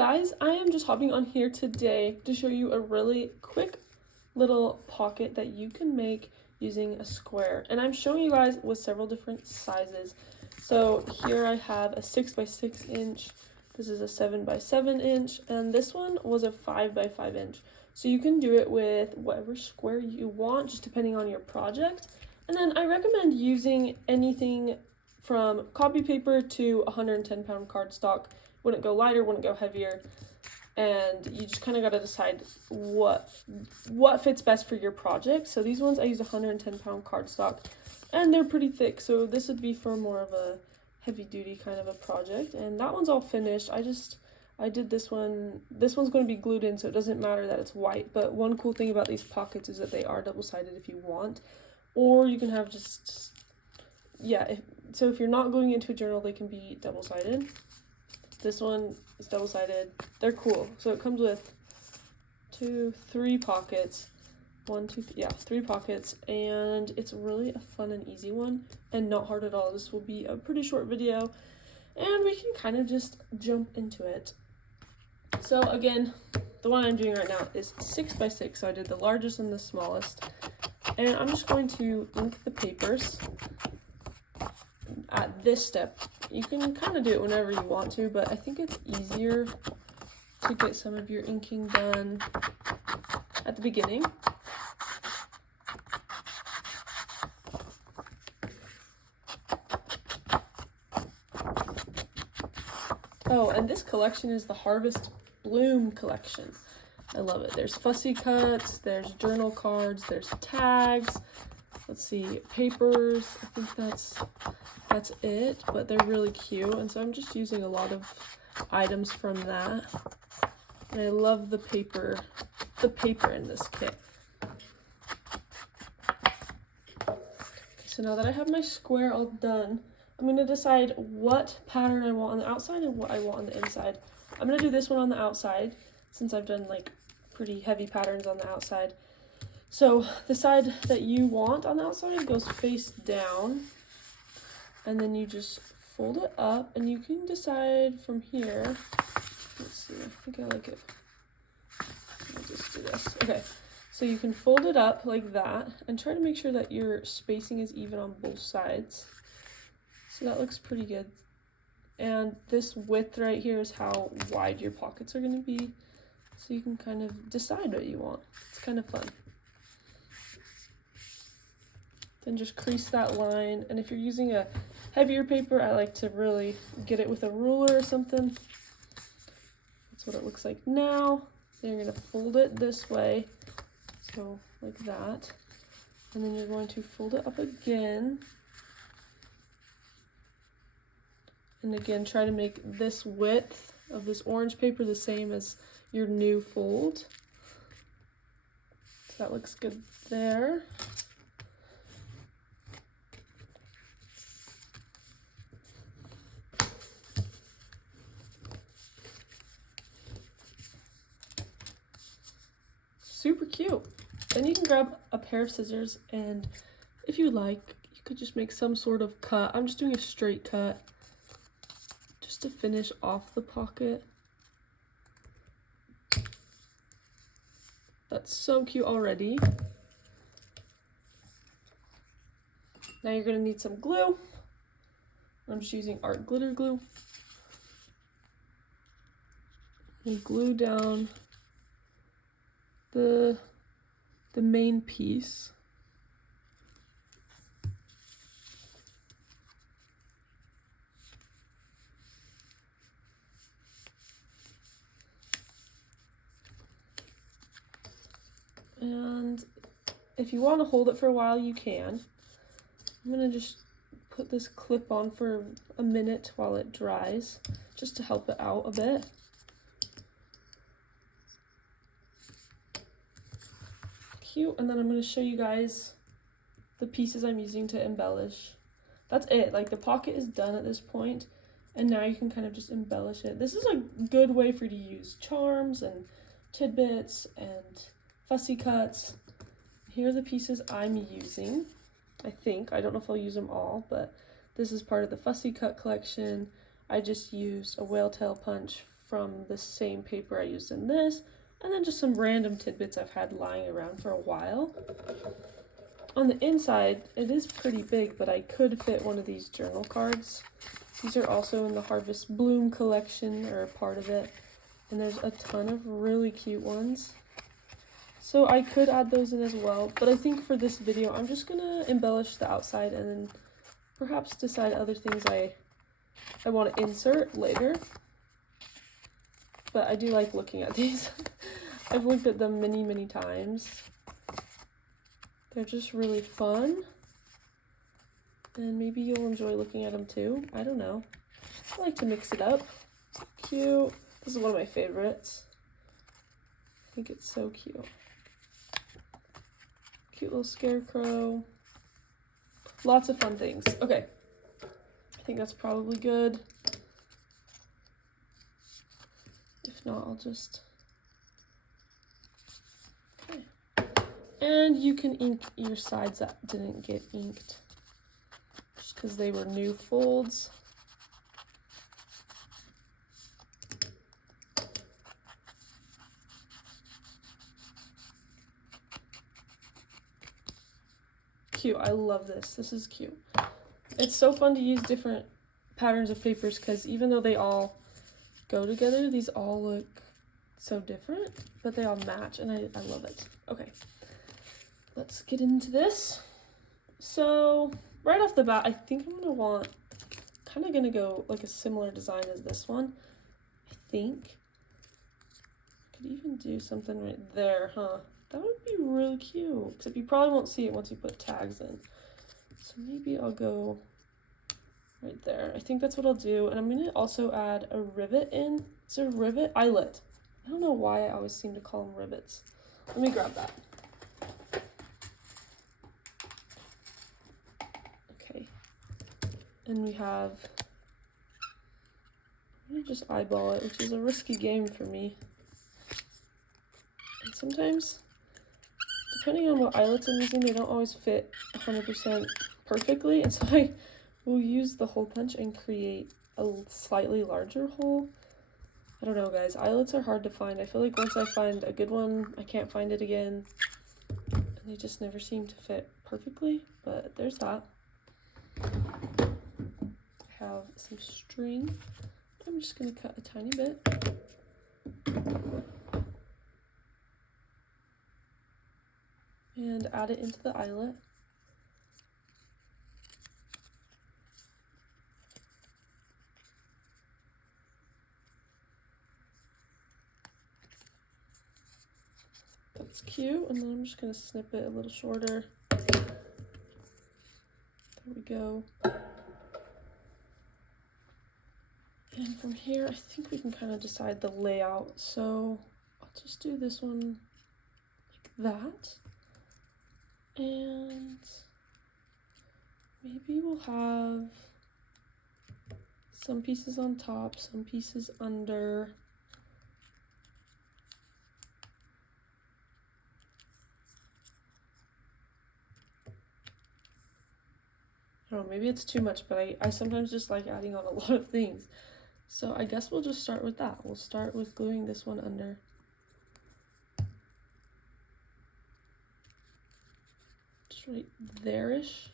guys, I am just hopping on here today to show you a really quick little pocket that you can make using a square. And I'm showing you guys with several different sizes. So here I have a 6x6 inch, this is a 7x7 inch, and this one was a 5x5 inch. So you can do it with whatever square you want, just depending on your project. And then I recommend using anything from copy paper to 110-pound cardstock. Wouldn't go lighter, wouldn't go heavier, and you just kind of got to decide what fits best for your project. So these ones I use 110-pound cardstock, and they're pretty thick, so this would be for more of a heavy-duty kind of a project. And that one's all finished. I did this one. This one's going to be glued in, so it doesn't matter that it's white. But one cool thing about these pockets is that they are double-sided if you want, or you can have just so if you're not gluing it into a journal, they can be double-sided. This one is double-sided. They're cool. So it comes with 3 pockets. 3 pockets, and it's really a fun and easy one and not hard at all. This will be a pretty short video, and we can kind of just jump into it. So again, the one I'm doing right now is 6x6, so I did the largest and the smallest, and I'm just going to ink the papers at this step. You can kind of do it whenever you want to, but I think it's easier to get some of your inking done at the beginning. Oh, and this collection is the Harvest Bloom collection. I love it. There's fussy cuts, there's journal cards, there's tags. Let's see, papers. I think that's it, but they're really cute, and so I'm just using a lot of items from that. And I love the paper in this kit. Okay, so now that I have my square all done, I'm going to decide what pattern I want on the outside and what I want on the inside. I'm going to do this one on the outside since I've done like pretty heavy patterns on the outside. So the side that you want on the outside goes face down, and then you just fold it up, and you can decide from here. Let's see, I think I like it. I'll just do this. Okay, so you can fold it up like that and try to make sure that your spacing is even on both sides. So that looks pretty good. And this width right here is how wide your pockets are going to be. So you can kind of decide what you want. It's kind of fun. Then just crease that line. And if you're using a heavier paper, I like to really get it with a ruler or something. That's what it looks like now. Then you're going to fold it this way. So like that. And then you're going to fold it up again. And again, try to make this width of this orange paper the same as your new fold. So that looks good there. Super cute. Then you can grab a pair of scissors, and if you like, you could just make some sort of cut. I'm just doing a straight cut just to finish off the pocket. That's so cute already. Now you're going to need some glue. I'm just using art glitter glue. And glue down the main piece. And if you want to hold it for a while, you can. I'm going to just put this clip on for a minute while it dries, just to help it out a bit. Cute. And then I'm going to show you guys the pieces I'm using to embellish. That's it. Like, the pocket is done at this point, and now you can kind of just embellish it. This is a good way for you to use charms and tidbits and fussy cuts. Here are the pieces I'm using. I think, I don't know if I'll use them all, but this is part of the fussy cut collection. I just used a whale tail punch from the same paper I used in this, and then just some random tidbits I've had lying around for a while. On the inside, it is pretty big, but I could fit one of these journal cards. These are also in the Harvest Bloom collection, or part of it, and there's a ton of really cute ones. So I could add those in as well, but I think for this video, I'm just gonna embellish the outside and then perhaps decide other things I want to insert later. But I do like looking at these. I've looked at them many, many times. They're just really fun. And maybe you'll enjoy looking at them too. I don't know. I like to mix it up. Cute. This is one of my favorites. I think it's so cute. Cute little scarecrow. Lots of fun things. Okay. I think that's probably good. If not, I'll just... Okay. And you can ink your sides that didn't get inked, just because they were new folds. Cute. I love this. This is cute. It's so fun to use different patterns of papers because even though they all go together, these all look so different, but they all match, and I love it. Okay, let's get into this. So right off the bat, I think I'm gonna go like a similar design as this one. I think I could even do something right there, huh? That would be really cute, except you probably won't see it once you put tags in. So maybe I'll go right there. I think that's what I'll do. And I'm gonna also add a rivet in. Is it a rivet? Eyelet. I don't know why I always seem to call them rivets. Let me grab that. Okay. And we have, I'm gonna just eyeball it, which is a risky game for me. And sometimes, depending on what eyelets I'm using, they don't always fit 100% perfectly, and so I will use the hole punch and create a slightly larger hole. I don't know, guys. Eyelets are hard to find. I feel like once I find a good one, I can't find it again, and they just never seem to fit perfectly, but there's that. I have some string. I'm just going to cut a tiny bit. And add it into the eyelet. That's cute, and then I'm just going to snip it a little shorter. There we go. And from here, I think we can kind of decide the layout. So I'll just do this one like that. And maybe we'll have some pieces on top, some pieces under. I don't know, maybe it's too much, but I sometimes just like adding on a lot of things. So I guess we'll just start with that. We'll start with gluing this one under. Just right there-ish.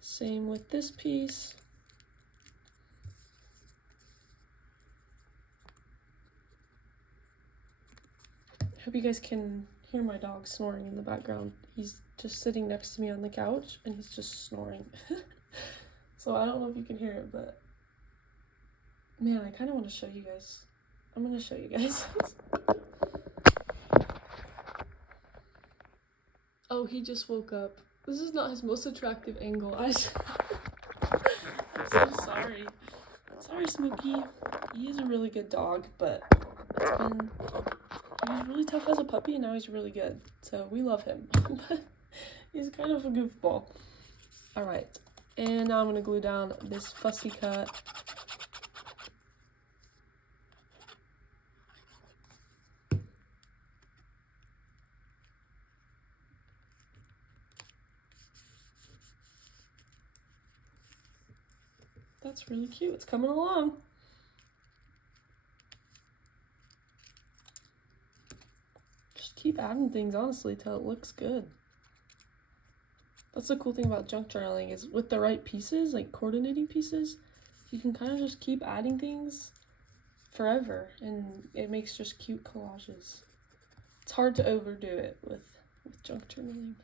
Same with this piece. I hope you guys can hear my dog snoring in the background. He's just sitting next to me on the couch and he's just snoring. So I don't know if you can hear it, but man, I kind of want to show you guys. I'm going to show you guys. Oh, he just woke up. This is not his most attractive angle. I'm so sorry. Sorry, Smokey. He is a really good dog, but he was really tough as a puppy, and now he's really good. So we love him. But he's kind of a goofball. All right. And now I'm going to glue down this fussy cut. That's really cute. It's coming along. keep adding things, honestly, till it looks good. That's the cool thing about junk journaling, is with the right pieces, like coordinating pieces, you can kind of just keep adding things forever, and it makes just cute collages. It's hard to overdo it with junk journaling,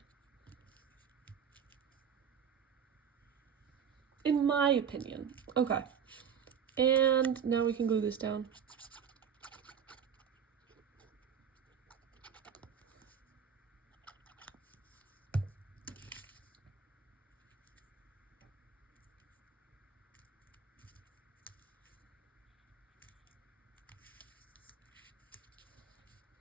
in my opinion. Okay, and now we can glue this down.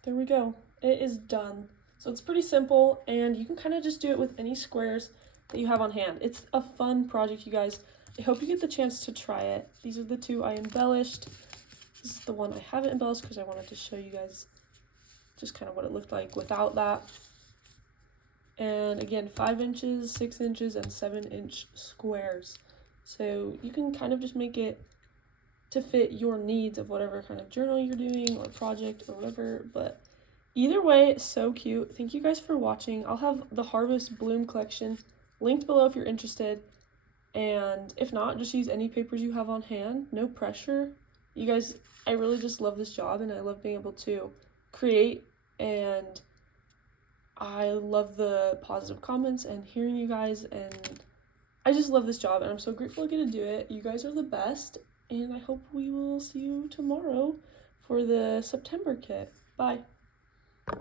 There we go. It is done. So it's pretty simple, and you can kind of just do it with any squares that you have on hand. It's a fun project, you guys. I hope you get the chance to try it. These are the two I embellished. This is the one I haven't embellished because I wanted to show you guys just kind of what it looked like without that. And again, 5 inches, 6 inches, and 7-inch squares. So you can kind of just make it to fit your needs of whatever kind of journal you're doing or project or whatever. But either way, it's so cute. Thank you guys for watching. I'll have the Harvest Bloom collection linked below if you're interested. And if not, just use any papers you have on hand. No pressure. You guys, I really just love this job, and I love being able to create, and I love the positive comments and hearing you guys, and I just love this job, and I'm so grateful I get to do it. You guys are the best, and I hope we will see you tomorrow for the September kit. Bye.